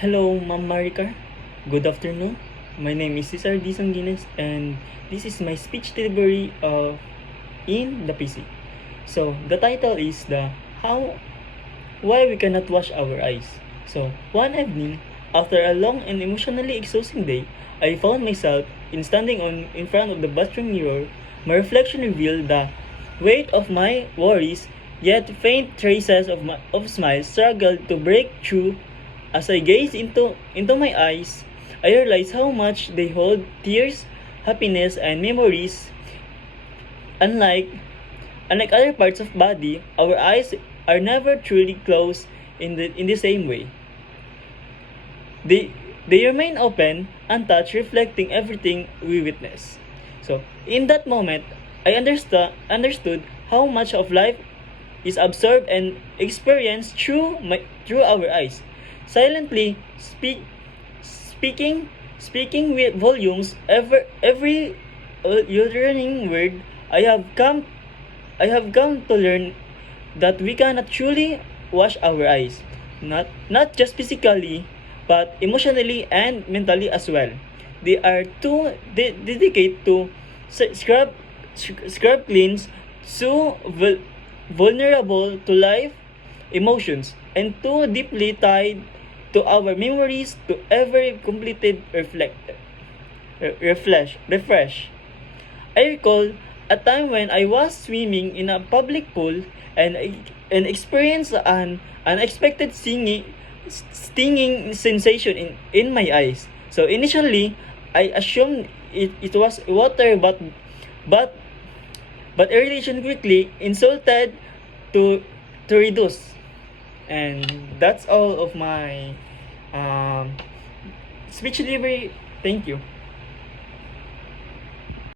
Hello, Ma'am Maricar. Good afternoon. My name is Cesar D. Sanguines, and this is my speech delivery in the PC. So, the title is why we cannot wash our eyes. So, one evening, after a long and emotionally exhausting day, I found myself in front of the bathroom mirror. My reflection revealed the weight of my worries, yet faint traces of smile struggled to break through. As I gaze into my eyes, I realize how much they hold tears, happiness, and memories. Unlike unlike other parts of body, our eyes are never truly closed in the same way. They they remain open, untouched, reflecting everything we witness. So in that moment, I understood how much of life is absorbed and experienced through our eyes. Silently speaking with volumes every learning word I have come I have come to learn that we cannot truly wash our eyes, not just physically, but emotionally and mentally as well. They are too dedicated to scrub cleans, so vulnerable to life emotions, and too deeply tied to our memories to ever completed refresh. I recall a time when I was swimming in a public pool and experienced an unexpected stinging sensation in my eyes. So initially, I assumed it was water, but irritation quickly insulted to reduce. And that's all of my um, speech delivery. Thank you.